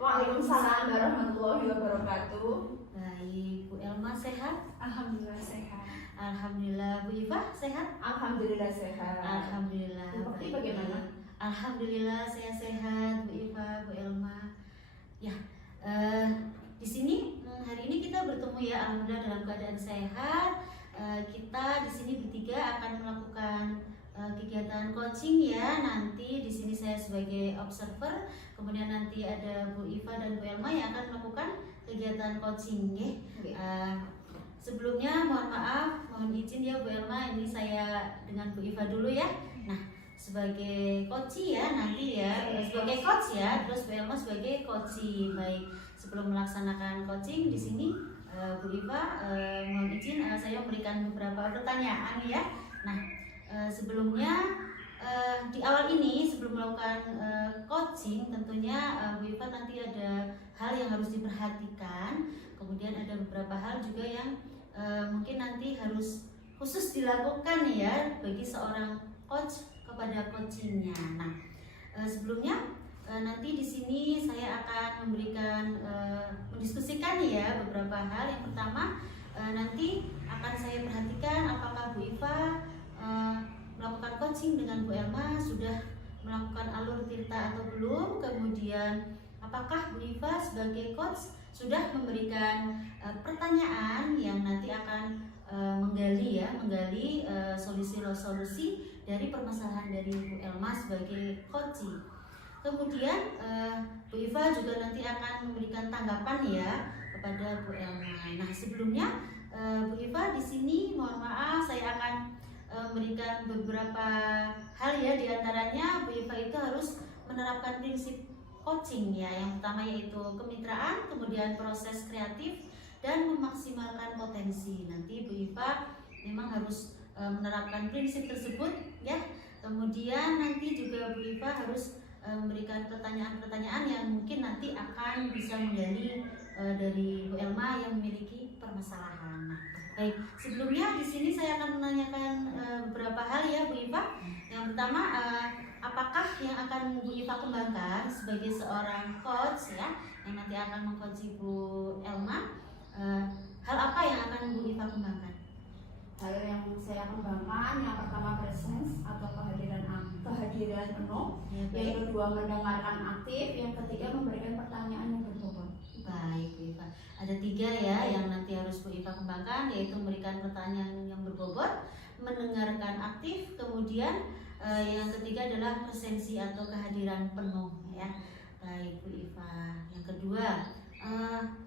Waalaikumsalam warahmatullahi wabarakatuh. Baik, Bu Elma sehat? Alhamdulillah sehat. Alhamdulillah. Bu Iva sehat? Alhamdulillah sehat. Alhamdulillah. Bu Fakti bagaimana? Alhamdulillah saya sehat, Bu Iva, Bu Elma. Ya, di sini hari ini kita bertemu ya, alhamdulillah dalam keadaan sehat. Kita di sini bertiga akan melakukan kegiatan coaching ya. Nanti di sini saya sebagai observer, kemudian nanti ada Bu Iva dan Bu Elma yang akan melakukan kegiatan coaching ya. Sebelumnya mohon maaf, mohon izin ya Bu Elma, ini saya dengan Bu Iva dulu ya. Nah, sebagai coach ya nanti ya, sebagai coach ya, terus Bu Elma sebagai coach. Baik, sebelum melaksanakan coaching di sini Bu Iva, mohon izin saya memberikan beberapa pertanyaan ya. Nah, sebelumnya di awal ini sebelum melakukan coaching tentunya Bu Iva nanti ada hal yang harus diperhatikan, kemudian ada beberapa hal juga yang mungkin nanti harus khusus dilakukan ya bagi seorang coach kepada coachingnya. Nah, sebelumnya nanti di sini saya akan memberikan mendiskusikan ya beberapa hal. Yang pertama nanti akan saya perhatikan apakah Bu Iva melakukan coaching dengan Bu Elma sudah melakukan alur tirta atau belum. Kemudian apakah Bu Iva sebagai coach sudah memberikan pertanyaan yang nanti akan menggali solusi-solusi dari permasalahan dari Bu Elma sebagai coach. Kemudian Bu Iva juga nanti akan memberikan tanggapan ya kepada Bu Elma. Nah, sebelumnya Bu Iva di sini mohon maaf saya akan memberikan beberapa hal ya, diantaranya Bu Iva itu harus menerapkan prinsip coaching ya. Yang pertama yaitu kemitraan, kemudian proses kreatif dan memaksimalkan potensi. Nanti Bu Iva memang harus menerapkan prinsip tersebut ya. Kemudian nanti juga Bu Iva harus memberikan pertanyaan-pertanyaan yang mungkin nanti akan bisa menggali dari Bu Elma yang memiliki permasalahan. Nah, baik, sebelumnya di sini saya akan menanyakan beberapa hal ya Bu Iva. Yang pertama, apakah yang akan Bu Iva kembangkan sebagai seorang coach ya, yang nanti akan mengcoach Bu Elma? Hal apa yang akan Bu Iva kembangkan? Hal yang saya kembangkan yang pertama presence atau kehadiran penuh, Ya, yang kedua mendengarkan aktif, yang ketiga memberikan pertanyaan yang berbobot. Baik Bu Iva, ada 3 ya yang nanti harus Bu Iva kembangkan, yaitu memberikan pertanyaan yang berbobot, mendengarkan aktif, kemudian yang ketiga adalah presensi atau kehadiran penuh ya. Baik Bu Iva, yang kedua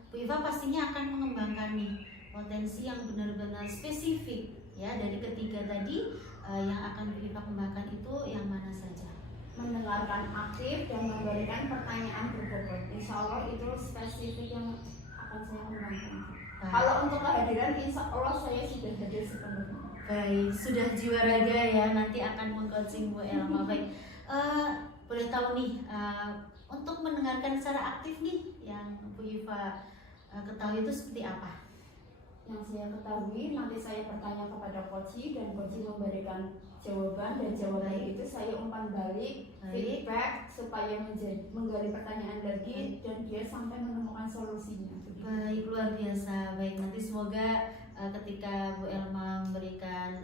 Bu Iva pastinya akan mengembangkan nih potensi yang benar-benar spesifik ya. Dari ketiga tadi yang akan Bu Iva kembangkan itu yang mana saja? Mendengarkan aktif dan memberikan pertanyaan berbobot. Insya Allah itu spesifik yang akan saya kembangkan. Kalau untuk kehadiran, insya Allah saya sudah hadir sepenuhnya. Baik, sudah jiwa raga ya, nanti akan mengcoaching Bu Elma. Baik, boleh tahu nih untuk mendengarkan secara aktif nih yang Bu Iva ketahui itu seperti apa? Yang saya ketahui, nanti saya bertanya kepada coach dan coach memberikan jawaban, dan jawaban itu saya umpan balik, feedback supaya menggali pertanyaan lagi dan dia sampai menemukan solusinya. Baik, luar biasa. Baik, nanti semoga ketika Bu Elma memberikan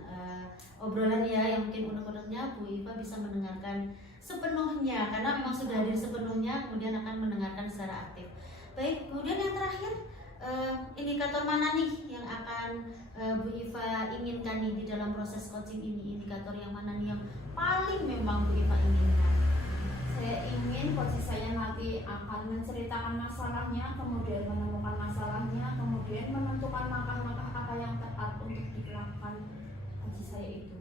obrolan ya yang mungkin unek-uneknya, Bu Iva bisa mendengarkan sepenuhnya karena memang sudah hadir sepenuhnya, kemudian akan mendengarkan secara aktif. Baik, kemudian yang terakhir, indikator mana nih yang akan Bu Iva inginkan nih di dalam proses coaching ini? Indikator yang mana nih yang paling memang Bu Iva inginkan? Saya ingin coach saya nanti akan menceritakan masalahnya, kemudian menemukan masalahnya, kemudian menentukan langkah-langkah apa yang tepat untuk dilakukan coach saya itu.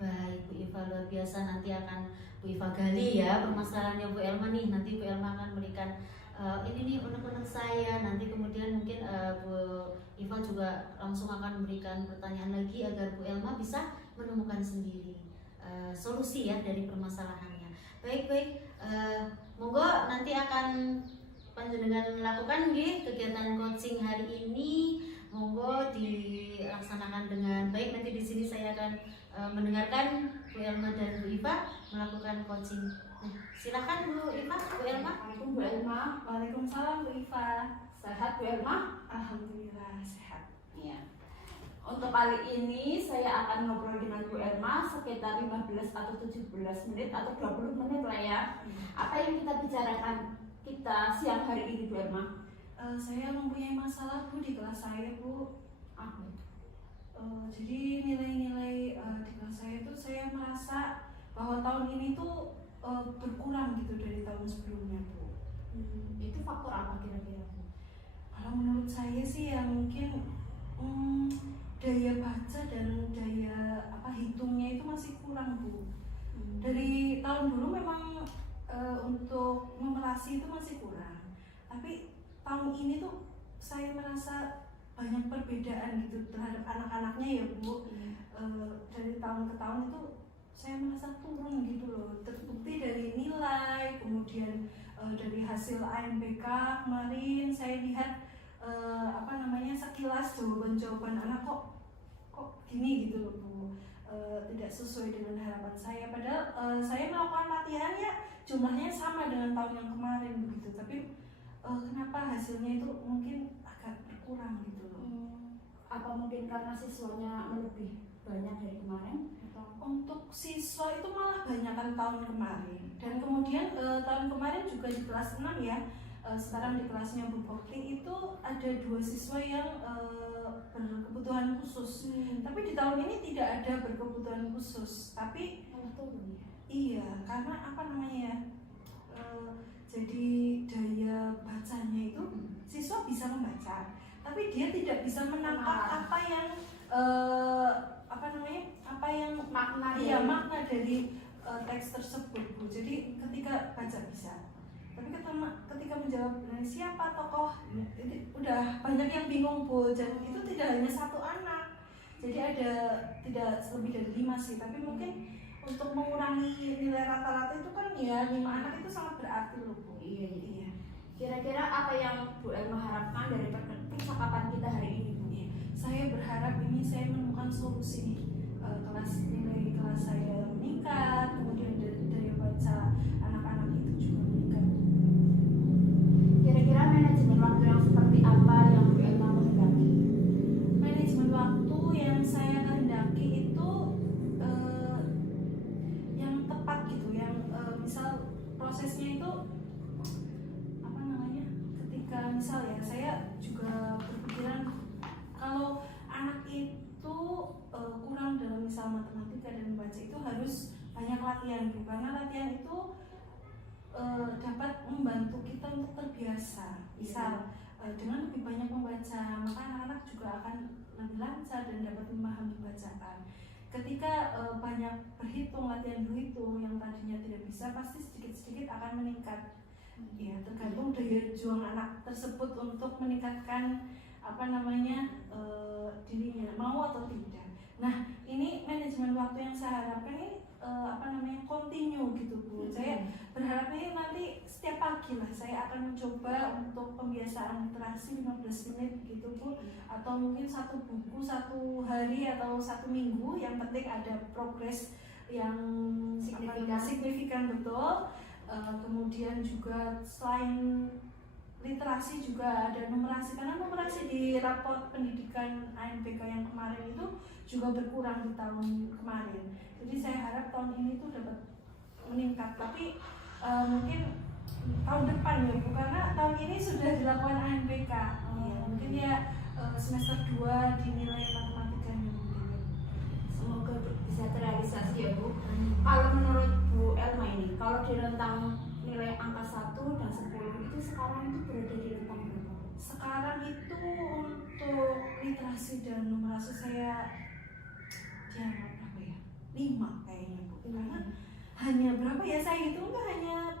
Baik Bu Iva, luar biasa. Nanti akan Bu Iva gali ya permasalahannya Bu Elma nih. Nanti Bu Elma akan memberikan ini nih unek-unek saya. Nanti kemudian mungkin Bu Iva juga langsung akan memberikan pertanyaan lagi agar Bu Elma bisa menemukan sendiri solusi ya dari permasalahannya. Baik, monggo nanti akan panjenengan lakukan nggih kegiatan coaching hari ini. Monggo dilaksanakan dengan baik. Nanti di sini saya akan mendengarkan Bu Elma dan Bu Iva melakukan coaching. Nah, silakan Bu Iva, Bu Elma. Assalamualaikum Bu Elma. Waalaikumsalam Bu Iva. Sehat Bu Elma? Alhamdulillah sehat. Iya. Untuk kali ini saya akan ngobrol dengan Bu Elma sekitar 15 atau 17 menit atau 20 menit lah ya. Apa yang kita bicarakan siang hari ini Bu Elma? Saya mempunyai masalah Bu di kelas saya Bu. Apa? Jadi nilai-nilai di kelas saya itu saya merasa bahwa tahun ini tuh berkurang gitu dari tahun sebelumnya Bu. Itu faktor apa kira-kira Bu? Kalau menurut saya sih ya mungkin daya baca dan daya hitungnya itu masih kurang Bu. Dari tahun dulu memang untuk numerasi itu masih kurang, tapi tahun ini tuh saya merasa banyak perbedaan gitu terhadap anak-anaknya ya Bu. Dari tahun ke tahun itu saya merasa turun gitu loh, terbukti dari nilai, kemudian dari hasil AMPK kemarin saya lihat sekilas jawaban-jawaban anak kok gini gitu loh Bu. Tidak sesuai dengan harapan saya, padahal saya melakukan latihan ya jumlahnya sama dengan tahun yang kemarin begitu, tapi kenapa hasilnya itu mungkin agak berkurang gitu loh. Apa mungkin karena siswanya lebih banyak dari kemarin? Untuk siswa itu malah banyakan tahun kemarin, dan kemudian tahun kemarin juga di kelas 6 ya, sekarang di kelasnya Bu Pokti itu ada 2 siswa yang berkebutuhan khusus. Tapi di tahun ini tidak ada berkebutuhan khusus, tapi Malah turun ya? iya, karena jadi daya bacanya itu siswa bisa membaca, tapi dia tidak bisa menangkap makna dari teks tersebut Bu. Jadi ketika baca bisa, tapi ketika menjawab siapa tokoh, itu udah banyak yang bingung Bu. Dan itu tidak hanya satu anak, jadi ada tidak lebih dari 5 sih, tapi mungkin untuk mengurangi nilai rata-rata itu kan ya 5 anak itu sangat berarti loh Bu. Iya. Kira-kira apa yang Bu Elma harapkan dari percakapan kita hari ini Bu? Saya berharap ini saya menemukan solusi, nilai kelas saya meningkat, kemudian daya baca anak-anak itu juga meningkat. Kira-kira manajemen waktu yang seperti apa yang Bu Elma menghendaki? Manajemen waktu yang saya kehendaki itu yang tepat gitu, yang misal prosesnya itu ketika misal ya saya juga berpikiran kalau anak itu kurang dalam misal matematika dan membaca itu harus banyak latihan Bu, karena latihan itu dapat membantu kita untuk terbiasa. Misal dengan lebih banyak membaca, maka anak-anak juga akan lebih lancar dan dapat memahami bacaan. Ketika banyak berhitung, latihan berhitung yang tadinya tidak bisa, pasti sedikit-sedikit akan meningkat. Ya, tergantung daya juang anak tersebut untuk meningkatkan dirinya, mau atau tidak. Nah, ini manajemen waktu yang saya harapkan ini continue gitu Bu. Saya berharap ini nanti setiap pagi lah saya akan mencoba untuk pembiasaan literasi 15 menit gitu Bu, atau mungkin 1 buku 1 hari atau 1 minggu, yang penting ada progres yang signifikan betul. Kemudian juga selain literasi juga ada numerasi, karena numerasi di raport pendidikan AMPK yang kemarin itu juga berkurang di tahun kemarin. Jadi saya harap tahun ini tuh dapat meningkat, tapi mungkin tahun depan ya Bu, karena tahun ini sudah dilakukan AMPK. Mungkin ya semester 2 dinilai matematikanya mungkin. Semoga bisa terrealisasi ya Bu. Kalau menurut Bu Elma ini, kalau di rentang nilai angka 1 dan 10 itu sekarang itu berada di rentang berapa? Sekarang itu untuk literasi dan numerasi saya berapa ya? 5 kayaknya Bu. Karena hanya berapa ya, saya hitung tuh hanya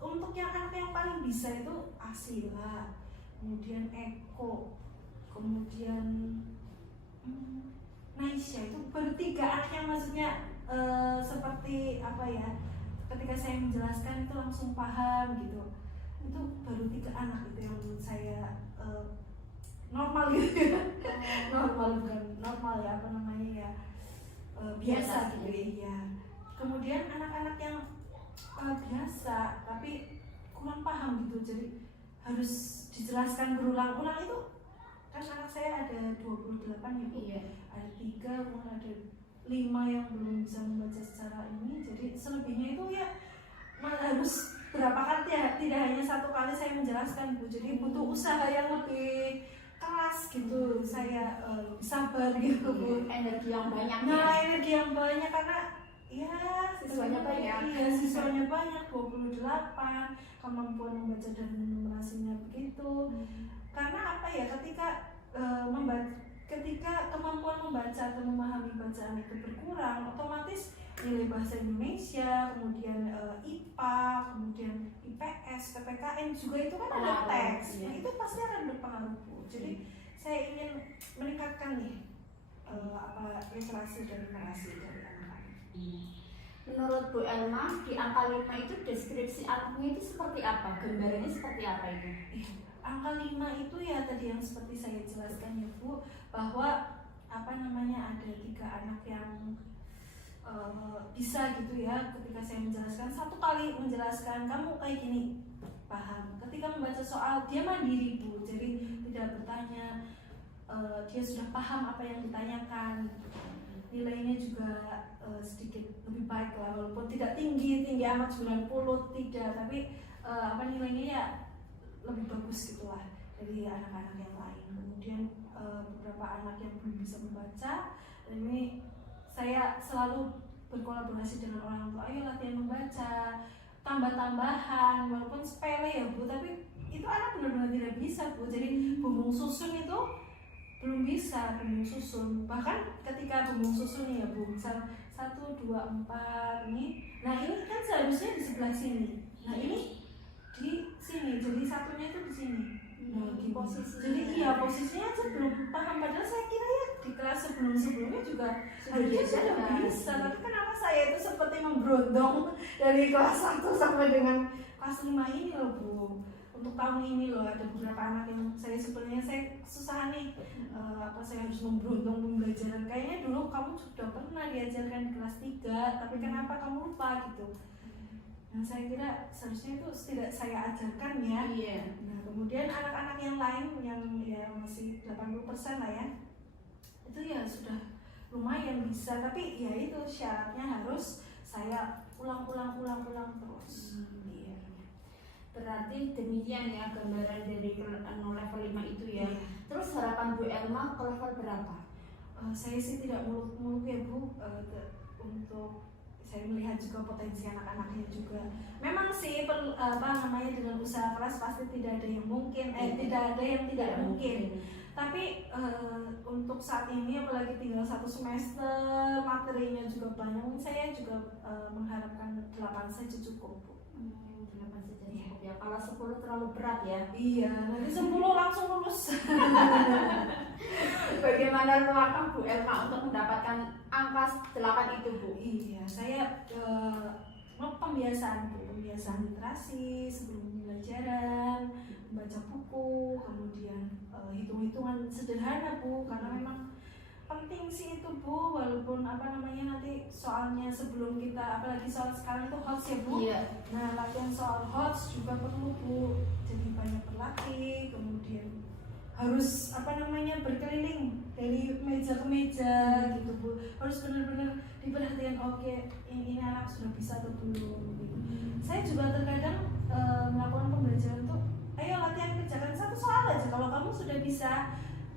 untuk yang anak yang paling bisa itu Asila, kemudian Eko, kemudian Naisha, itu baru 3 anak yang maksudnya seperti ketika saya menjelaskan itu langsung paham gitu. Itu baru 3 anak itu yang menurut saya normal gitu ya. Normal, bukan normal ya, biasa gitu ya. Kemudian anak-anak yang biasa tapi kurang paham gitu, jadi harus dijelaskan berulang-ulang. Itu kan anak saya ada 28 ya Bu. Iya. Ada 3, kemudian ada 5 yang belum bisa membaca secara ini. Jadi selebihnya itu ya harus berapa kali ya, tidak hanya satu kali saya menjelaskan Bu. Jadi butuh usaha yang lebih keras gitu. Saya sabar gitu Bu. Energi yang banyak. Nah, energi yang banyak karena ya Siswanya banyak. Iya, siswanya banyak, 28, kemampuan membaca dan menumerasinya begitu. Karena apa ya, ketika ketika kemampuan membaca atau memahami bacaan itu berkurang, otomatis nilai bahasa Indonesia, kemudian IPA, kemudian IPS, PPKN juga itu kan ada teks. Iya. Nah, itu pasti akan berpengaruh Bu. Jadi saya ingin meningkatkan nih literasi dan numerasi dari anak-anak. Menurut Bu Elma, di angka 5 itu deskripsi anaknya itu seperti apa? Gambarannya seperti apa itu? Angka 5 itu ya tadi yang seperti saya jelaskan ya Bu, bahwa ada 3 anak yang bisa gitu ya, ketika saya menjelaskan, satu kali menjelaskan kamu kayak gini paham. Ketika membaca soal dia mandiri Bu, jadi tidak bertanya, dia sudah paham apa yang ditanyakan. Nilainya juga sedikit lebih baik lah, walaupun tidak tinggi amat 90, tidak, tapi nilainya ya lebih bagus gitulah dari anak-anak yang lain. Kemudian beberapa anak yang belum bisa membaca, dan ini saya selalu berkolaborasi dengan orang tua, ayo latihan membaca, tambah-tambahan, walaupun sepele ya Bu, tapi itu anak benar-benar tidak bisa Bu. Jadi bumbung susun itu belum bisa, bumbung susun, bahkan ketika bumbung susun ya Bu, misal 1, 2, 4 ini, nah ini kan seharusnya di sebelah sini, nah ini di sini, jadi satunya itu di sini. Nah, di posisi. Jadi iya posisinya aja belum paham, padahal saya kira ya di kelas sebelumnya juga harusnya sudah bisa. Tapi kenapa saya itu seperti memberondong dari kelas 1 sampai dengan kelas 5 ini loh Bu. Untuk tahun ini loh ada beberapa anak yang saya sebenarnya saya susah nih, saya harus memberondong pembelajaran. Kayaknya dulu kamu sudah pernah diajarkan di kelas 3, tapi kenapa kamu lupa gitu. Nah saya kira seharusnya itu tidak saya ajarkan ya. Iya. Nah kemudian anak-anak yang lain yang ya masih 80% lah ya, itu ya sudah lumayan bisa, tapi ya itu syaratnya harus saya ulang terus. Iya. Berarti demikian ya gambaran dari level 5 itu ya. Terus harapan Bu Elma ke level berapa? Saya sih tidak muluk-muluk ya Bu, untuk saya melihat juga potensi anak-anaknya juga. Memang sih dengan usaha keras pasti tidak ada yang mungkin, tidak ada yang tidak mungkin. Tapi untuk saat ini apalagi tinggal 1 semester, materinya juga banyak, saya juga mengharapkan 8 saja cukup Bu. 8 saja cukup ya. Kalau 10 terlalu berat ya. Iya, nanti 10 langsung lulus. Bagaimana langkah Bu Elma untuk mendapatkan angka 8 itu Bu? Iya, saya pembiasaan literasi sebelum pembelajaran, membaca buku, kemudian hitung-hitungan sederhana Bu, karena memang penting sih itu Bu, walaupun nanti soalnya sebelum kita, apalagi soal sekarang itu HOTS ya Bu. Iya. Nah latihan soal HOTS juga perlu Bu, jadi banyak berlatih, kemudian harus berkeliling dari meja ke meja gitu Bu, harus benar-benar diperhatikan, oke ini anak sudah bisa atau belum gitu. Saya juga terkadang melakukan pembelajaran tuh, ayo latihan kerjakan 1 soal aja, kalau kamu sudah bisa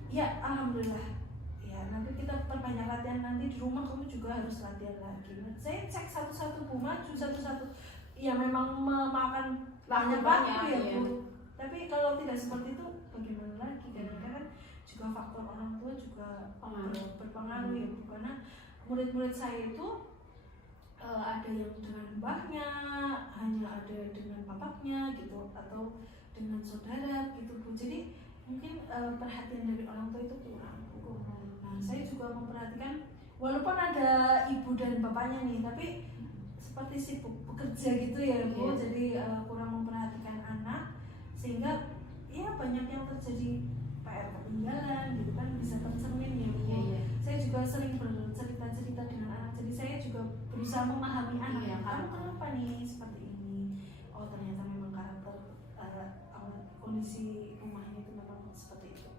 ya alhamdulillah ya, nanti kita perbanyak latihan, nanti di rumah kamu juga harus latihan lagi. Nah, saya cek satu-satu Bu, maju satu-satu ya, memang memakan banyak waktu ya Bu. Tapi kalau tidak seperti itu bagaimana lagi, kadang-kadang juga faktor orang tua juga berpengaruh ya Bu, karena murid-murid saya itu ada yang dengan mbahnya, hanya ada dengan bapaknya gitu, atau dengan saudara gitu Bu. Jadi mungkin perhatian dari orang tua itu kurang Bu. Nah saya juga memperhatikan, walaupun ada ibu dan bapaknya nih, tapi seperti sibuk bekerja gitu ya Bu. Jadi kurang memperhatikan anak, sehingga ya banyak yang terjadi PR ketinggalan gitu kan, bisa tercermin ya Bu. saya juga sering bercerita-cerita dengan anak, jadi saya juga berusaha memahami anak. Iya, Kamu kenapa nih seperti ini? Oh ternyata memang karakter kondisi rumahnya itu memang seperti itu.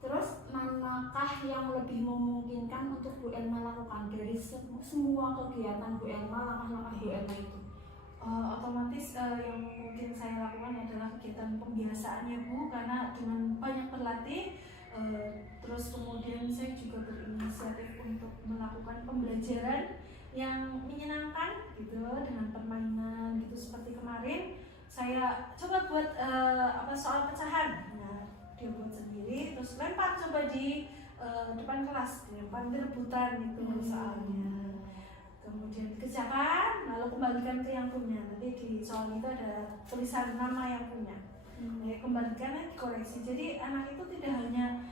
Terus manakah yang lebih memungkinkan untuk Bu Elma lakukan dari semua kegiatan Bu Elma, langkah-langkah Bu Elma itu? Otomatis yang mungkin saya lakukan adalah kegiatan pembiasaannya Bu, karena dengan banyak berlatih, terus kemudian saya juga berinisiatif untuk melakukan pembelajaran yang menyenangkan gitu dengan permainan gitu. Seperti kemarin saya coba buat soal pecahan. Nah, dia buat sendiri, terus lempar coba di depan kelas, dilempar di rebutan itu soalnya. Kemudian dikerjakan, lalu kembalikan ke yang punya. Nanti di soal itu ada tulisan nama yang punya. Ya, kembalikan dan dikoreksi. Jadi anak itu tidak hanya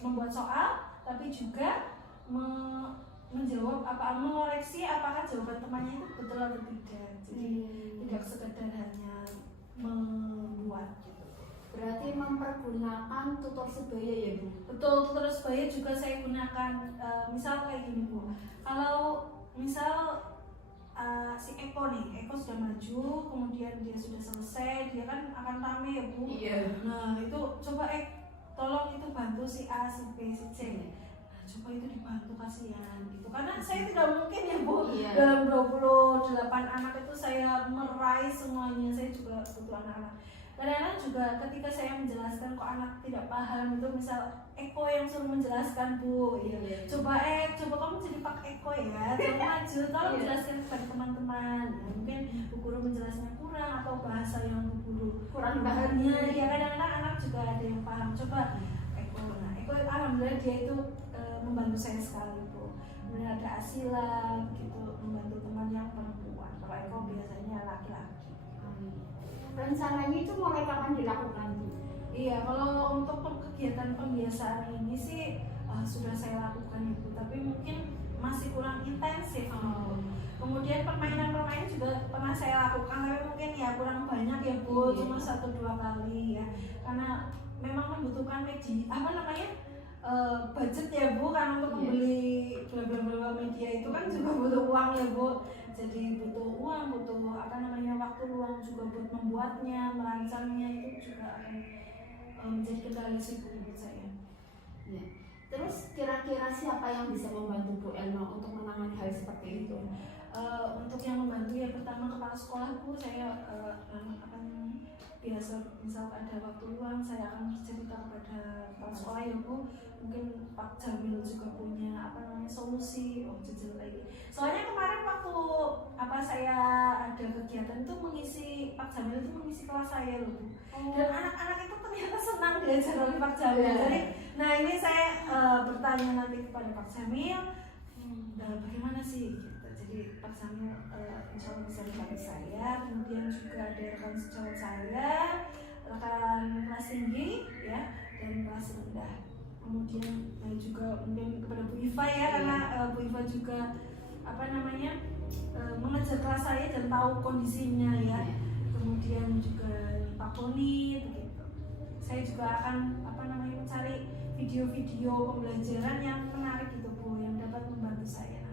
membuat soal, tapi juga menjawab mengoreksi apakah jawaban temannya itu betul atau tidak. Jadi tidak sekedar hanya membuat gitu. Berarti mempergunakan tutor sebaya ya Bu? Betul, tutor sebaya juga saya gunakan. Misal kayak gini Bu, kalau misal si Eko sudah maju, kemudian dia sudah selesai, dia kan akan rame ya Bu. Iya. Nah itu coba tolong itu bantu si A, si B, si C. Nah, coba itu dibantu, kasihan gitu. Karena saya tidak mungkin ya Bu, Iya. dalam 28 anak itu saya meraih semuanya. Saya juga butuh anak-anak. Kadang-kadang juga ketika saya menjelaskan kok anak tidak paham itu, misal Eko yang suruh menjelaskan Bu, ya. Coba kamu jadi Pak Eko ya, coba maju, tolong jelaskan kepada teman-teman. Ya, mungkin Bu Guru menjelasnya kurang atau bahasa yang Bu Guru Kurang pahamnya. Ya kadang-kadang anak juga ada yang paham. Coba Eko, Eko alhamdulillah dia itu membantu saya sekali Bu. Kemudian ada Asila gitu, membantu teman yang perempuan. Kalau Eko biasanya laki-laki. Rencananya itu mulai kapan dilakukan Bu? Iya, kalau untuk kegiatan pembiasaan ini sih sudah saya lakukan itu, tapi mungkin masih kurang intensif. Kemudian permainan-permainan juga pernah saya lakukan, tapi mungkin ya kurang banyak ya Bu, cuma 1-2 kali ya, karena memang membutuhkan budget ya Bu, karena untuk membeli bla media itu kan juga butuh uang ya Bu. Jadi butuh uang, butuh waktu luang juga buat membuatnya, merancangnya, itu juga akan menjadi kendala sih buat saya. Ya. Terus kira-kira siapa yang bisa membantu Bu Elma untuk menangani hal seperti itu? Untuk yang membantu ya pertama kepala sekolah Bu, saya akan biasa misal ada waktu luang saya akan cerita kepada kepala sekolah ya Bu. Mungkin Pak Jamil juga punya solusi. Jujur lagi. Soalnya kemarin waktu saya ada kegiatan itu Pak Jamil itu mengisi kelas saya loh Bu. Dan anak-anak itu ternyata senang diajar oleh Pak Jamil. Jadi, nah ini saya bertanya nanti kepada Pak Jamil, bagaimana sih? Gitu. Jadi Pak Jamil insya Allah bisa dibantu saya. Kemudian juga ada rekan sejawat saya, rekan kelas tinggi ya, dan kelas rendah. Kemudian juga mungkin kepada Bu Iva ya, karena Bu Iva juga mengejar kelas saya dan tahu kondisinya ya. Kemudian juga Pak Poni begitu. Saya juga akan mencari video-video pembelajaran yang menarik gitu Bu, yang dapat membantu saya.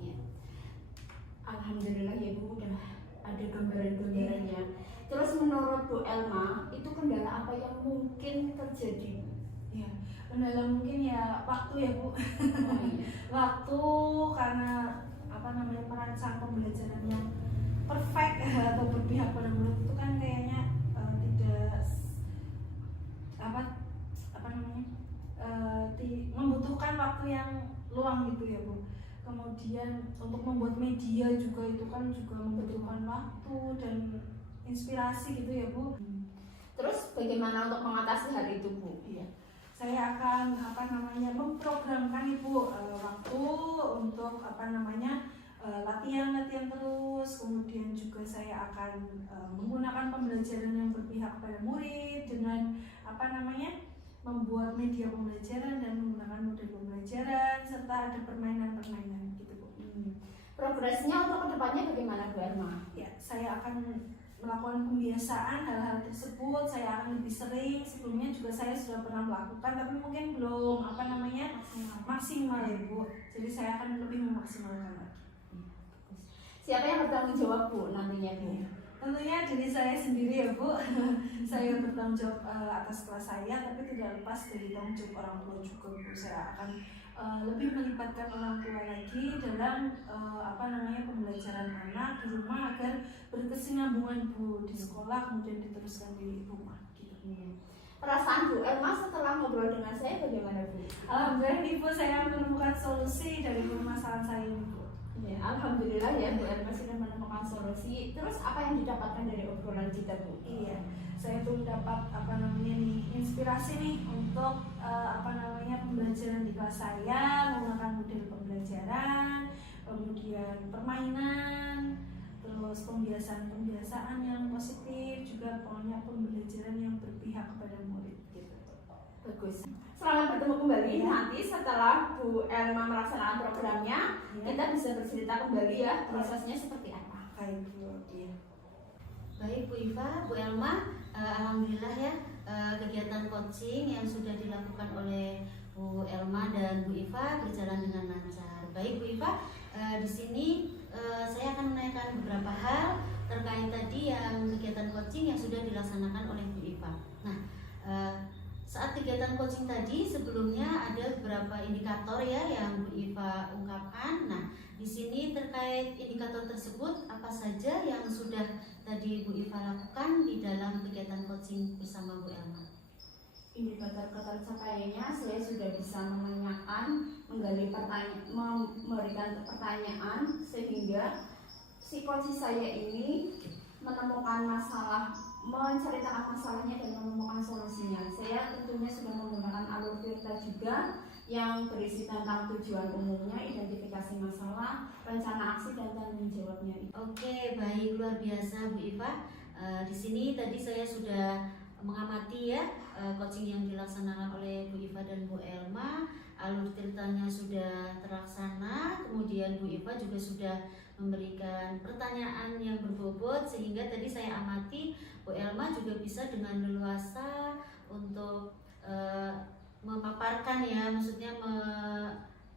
Ya. Alhamdulillah ya Bu, udah ada gambaran-gambarannya. Terus menurut Bu Elma, itu kendala apa yang mungkin terjadi? Ya, kendala mungkin ya waktu ya Bu. Waktu, karena merancang pembelajaran yang perfect atau berpihak pada murid itu kan kayaknya tidak membutuhkan waktu yang luang gitu ya Bu. Kemudian untuk membuat media juga itu kan juga membutuhkan waktu dan inspirasi gitu ya Bu. Terus bagaimana untuk mengatasi hal itu Bu? Iya, saya akan memprogramkan Ibu waktu untuk latihan terus. Kemudian juga saya akan menggunakan pembelajaran yang berpihak pada murid dengan membuat media pembelajaran dan menggunakan model pembelajaran serta ada permainan-permainan gitu Bu. Progresnya untuk kedepannya bagaimana Bu Elma? Ya, saya akan melakukan pembiasaan hal-hal tersebut. Saya akan lebih sering. Sebelumnya juga saya sudah pernah melakukan, tapi mungkin belum maksimal ya Bu. Jadi saya akan lebih memaksimalkan lagi. Siapa yang bertanggung jawab Bu nantinya Bu? Tentunya diri saya sendiri ya Bu. Saya bertanggung jawab atas kelas saya, tapi tidak lepas dari tanggung jawab orang tua juga Bu. Saya akan lebih melibatkan orang tua lagi dalam pembelajaran anak di rumah agar berkesinambungan Bu di sekolah kemudian diteruskan di rumah gitu. Perasaan Bu Elma setelah ngobrol dengan saya bagaimana Bu? Alhamdulillah Ibu, saya menemukan solusi dari permasalahan saya ini Bu. Ya, alhamdulillah ya Bu Elma sudah menemukan solusi. Terus apa yang didapatkan dari obrolan kita Bu? Iya, saya tuh mendapat inspirasi nih untuk pembelajaran di kelas saya, menggunakan model pembelajaran, kemudian permainan, terus pembiasaan yang positif, juga pokoknya pembelajaran yang berpihak kepada murid gitu. Bagus. Selamat bertemu kembali nanti setelah Bu Elma melaksanakan programnya, kita bisa bercerita kembali ya prosesnya seperti apa. Baik Bu. Iya. Baik Bu Iva, Bu Elma, alhamdulillah ya kegiatan coaching yang sudah dilakukan oleh Bu Elma dan Bu Iva berjalan dengan lancar. Baik Bu Iva, di sini saya akan menanyakan beberapa hal terkait tadi yang kegiatan coaching yang sudah dilaksanakan oleh Bu Iva. Nah, saat kegiatan coaching tadi sebelumnya ada beberapa indikator ya yang Bu Iva ungkapkan. Nah, di sini terkait indikator tersebut apa saja yang sudah tadi Bu Iva lakukan di dalam kegiatan coaching bersama Bu Elma? Indikator capaiannya saya sudah bisa menanyakan, menggali pertanyaan, memberikan pertanyaan sehingga si coach saya ini menemukan masalah, menceritakan masalahnya dan menemukan solusinya. Saya tentunya sudah menggunakan alur cerita juga yang berisi tentang tujuan umumnya, identifikasi masalah, rencana aksi dan tanggung jawabnya. Oke, baik, luar biasa Bu Iva. Di sini tadi saya sudah mengamati ya coaching yang dilaksanakan oleh Bu Iva dan Bu Elma. Alur ceritanya sudah terlaksana, kemudian Bu Iva juga sudah memberikan pertanyaan yang berbobot sehingga tadi saya amati Bu Elma juga bisa dengan leluasa untuk memaparkan ya, maksudnya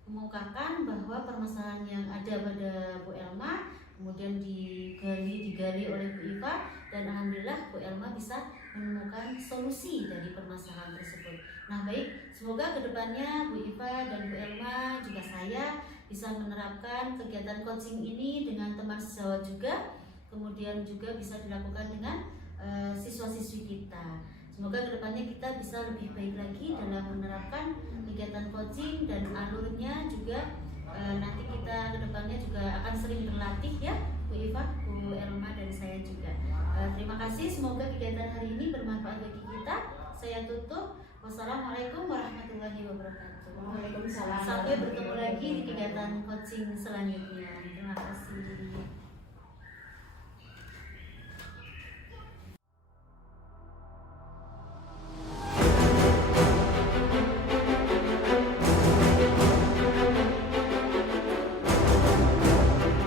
mengungkapkan bahwa permasalahan yang ada pada Bu Elma kemudian digali oleh Bu Iva, dan alhamdulillah Bu Elma bisa menemukan solusi dari permasalahan tersebut. Nah baik, semoga kedepannya Bu Iva dan Bu Elma juga saya bisa menerapkan kegiatan coaching ini dengan teman sejawat juga, kemudian juga bisa dilakukan dengan siswa-siswi kita. Semoga kedepannya kita bisa lebih baik lagi dalam menerapkan kegiatan coaching dan alurnya juga nanti kita kedepannya juga akan sering berlatih ya Bu Iva, Bu Elma dan saya juga. Terima kasih, semoga kegiatan hari ini bermanfaat bagi kita. Saya tutup. Wassalamualaikum warahmatullahi wabarakatuh. Waalaikumsalam. Sampai bertemu lagi di kegiatan coaching selanjutnya. Terima kasih.